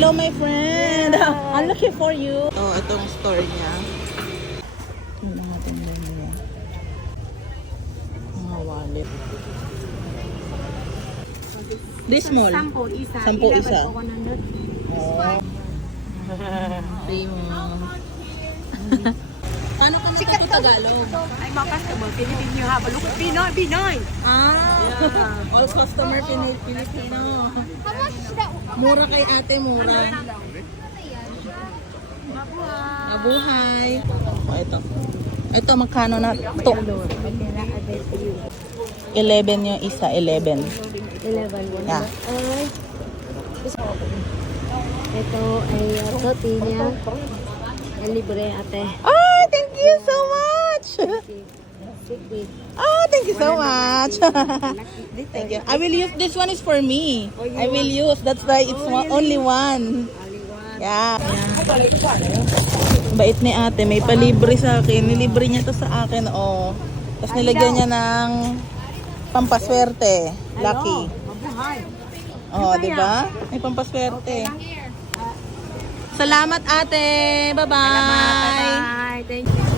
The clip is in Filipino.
Hello, my friend. I'm looking for you. Oh, itong store niya. Yung mga tinda niya. Mga wallet. This small? 10 isa. 10 isa. 100. Oh. Primo. Paano kung ito Tagalog? Ay, mga customer, Philippine New Have. Look at Pinoy, Pinoy. Ah, all customer Filipino. Mura kay ate, mura. Mabuhay. Oh, ito. Ito, magkano na to? 11 yung isa, 11. 11. Yeah. Ito ay tortilla. Libre ate. Oh, thank you so much. Sikit. Oh, thank you so much. Thank you. I will use, this one is for me. I will use, that's why it's only one. Yeah. Bait ni ate, may palibre sa akin. Nilibre niya to sa akin, oh. Tapos nilagyan niya ng pampaswerte. Lucky. Mabuhay. Oh, di ba? May pampaswerte. Salamat ate. Bye-bye. Bye. Thank you.